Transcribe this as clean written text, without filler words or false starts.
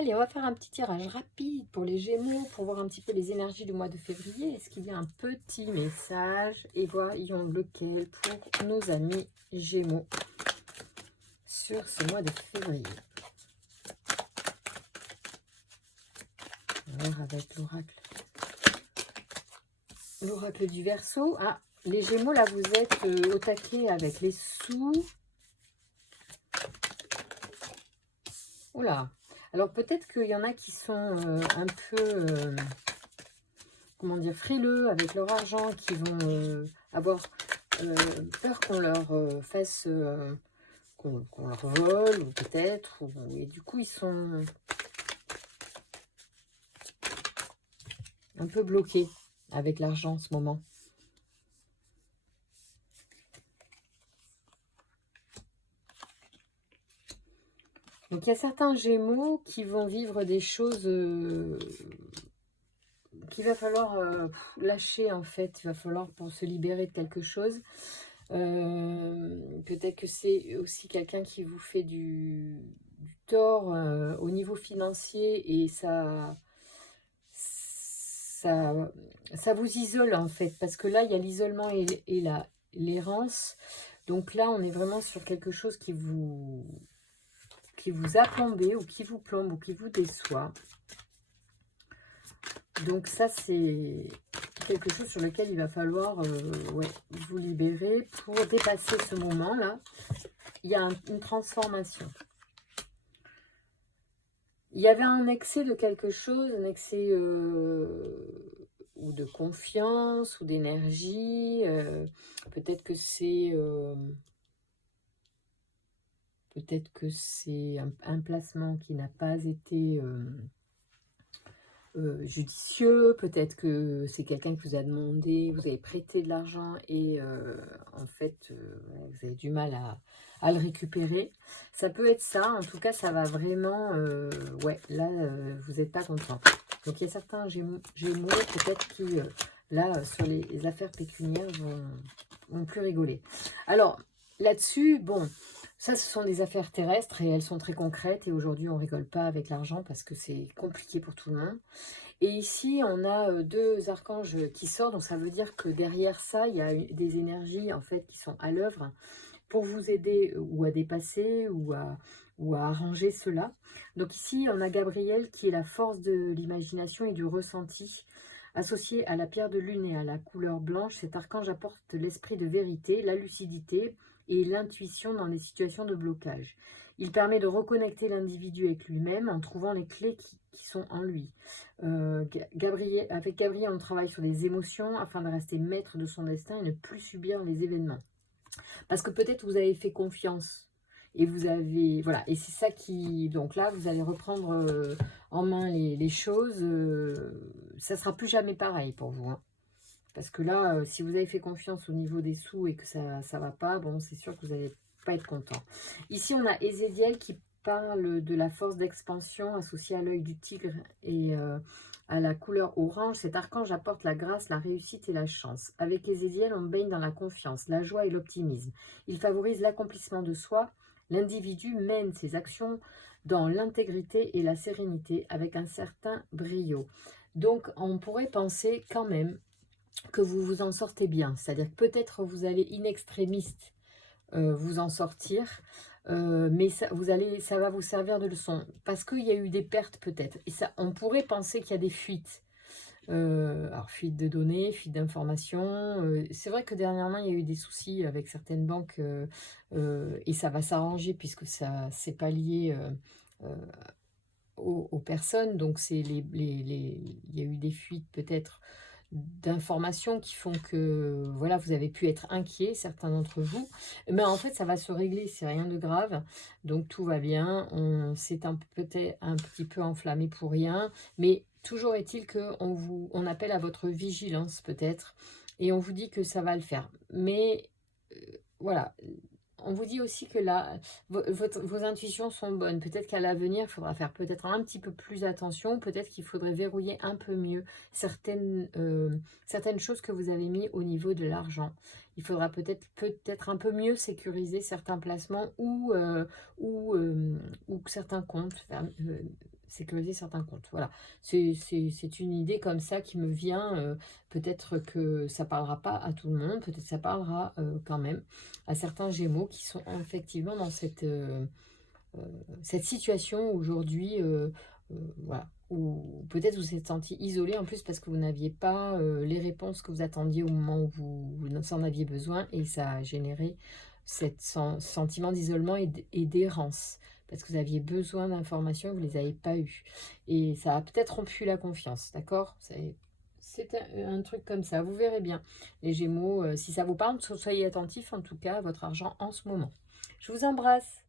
Allez, on va faire un petit tirage rapide pour les Gémeaux, pour voir un petit peu les énergies du mois de février. Est-ce qu'il y a un petit message? Et voyons lequel pour nos amis Gémeaux sur ce mois de février. On va voir avec l'oracle. L'oracle du Verseau. Ah, les Gémeaux, là, vous êtes au taquet avec les sous. Oula. Alors, peut-être qu'il y en a qui sont un peu... comment dire, frileux avec leur argent, qui vont avoir peur qu'on leur fasse, qu'on leur vole, ou peut-être, et du coup ils sont un peu bloqués avec l'argent en ce moment. Donc il y a certains Gémeaux qui vont vivre des choses qu'il va falloir lâcher en fait, il va falloir pour se libérer de quelque chose. Peut-être que c'est aussi quelqu'un qui vous fait du tort au niveau financier et ça vous isole en fait, parce que là il y a l'isolement et l'errance. Donc là on est vraiment sur quelque chose qui vous a plombé ou qui vous plombe ou qui vous déçoit. Donc ça, c'est quelque chose sur lequel il va falloir ouais, vous libérer pour dépasser ce moment-là. Il y a une transformation. Il y avait un excès de quelque chose, un excès ou de confiance ou d'énergie. Peut-être que c'est un placement qui n'a pas été... judicieux, peut-être que c'est quelqu'un qui vous a demandé, vous avez prêté de l'argent et en fait vous avez du mal à le récupérer. Ça peut être ça, en tout cas ça va vraiment, ouais, là vous n'êtes pas content. Donc il y a certains Gémeaux peut-être qui, là sur les affaires pécuniaires vont plus rigoler. Alors là-dessus, bon... Ça, ce sont des affaires terrestres et elles sont très concrètes. Et aujourd'hui, on ne rigole pas avec l'argent parce que c'est compliqué pour tout le monde. Et ici, on a deux archanges qui sortent. Donc, ça veut dire que derrière ça, il y a des énergies en fait qui sont à l'œuvre pour vous aider ou à dépasser ou à arranger cela. Donc ici, on a Gabriel qui est la force de l'imagination et du ressenti. Associé à la pierre de lune et à la couleur blanche, cet archange apporte l'esprit de vérité, la lucidité et l'intuition dans des situations de blocage. Il permet de reconnecter l'individu avec lui-même en trouvant les clés qui sont en lui. Avec Gabriel, on travaille sur les émotions afin de rester maître de son destin et ne plus subir les événements. Parce que peut-être vous avez fait confiance et vous avez... Voilà, et c'est ça qui... Donc là, vous allez reprendre en main les choses. Ça ne sera plus jamais pareil pour vous. Hein. Parce que là, si vous avez fait confiance au niveau des sous et que ça ne va pas, bon, c'est sûr que vous n'allez pas être content. Ici, on a Ézédiel qui parle de la force d'expansion associée à l'œil du tigre et à la couleur orange. Cet archange apporte la grâce, la réussite et la chance. Avec Ézédiel, on baigne dans la confiance, la joie et l'optimisme. Il favorise l'accomplissement de soi. L'individu mène ses actions dans l'intégrité et la sérénité avec un certain brio. Donc, on pourrait penser quand même que vous vous en sortez bien. C'est-à-dire que peut-être vous allez in extremis vous en sortir, mais ça va vous servir de leçon. Parce qu'il y a eu des pertes peut-être. Et ça, on pourrait penser qu'il y a des fuites. Alors, fuite de données, fuite d'informations. C'est vrai que dernièrement, il y a eu des soucis avec certaines banques et ça va s'arranger puisque ça c'est pas lié aux personnes. Donc, il y a eu des fuites peut-être d'informations qui font que voilà, vous avez pu être inquiet, certains d'entre vous, mais en fait ça va se régler, c'est rien de grave, donc tout va bien. On s'est peut-être un petit peu enflammé pour rien, mais toujours est-il que on appelle à votre vigilance peut-être et on vous dit que ça va le faire, mais voilà. On vous dit aussi que là, vos intuitions sont bonnes. Peut-être qu'à l'avenir, il faudra faire peut-être un petit peu plus attention. Peut-être qu'il faudrait verrouiller un peu mieux certaines choses que vous avez mis au niveau de l'argent. Il faudra peut-être un peu mieux sécuriser certains placements ou certains comptes. sécuriser certains comptes. Voilà, c'est une idée comme ça qui me vient. Peut-être que ça parlera pas à tout le monde, peut-être que ça parlera quand même à certains Gémeaux qui sont effectivement dans cette situation aujourd'hui, voilà, où peut-être vous êtes senti isolé en plus parce que vous n'aviez pas les réponses que vous attendiez au moment où vous en aviez besoin, et ça a généré cet sentiment d'isolement et d'errance parce que vous aviez besoin d'informations et vous ne les avez pas eues. Et ça a peut-être rompu la confiance, d'accord? C'est un truc comme ça, vous verrez bien. Les Gémeaux, si ça vous parle, soyez attentifs en tout cas à votre argent en ce moment. Je vous embrasse.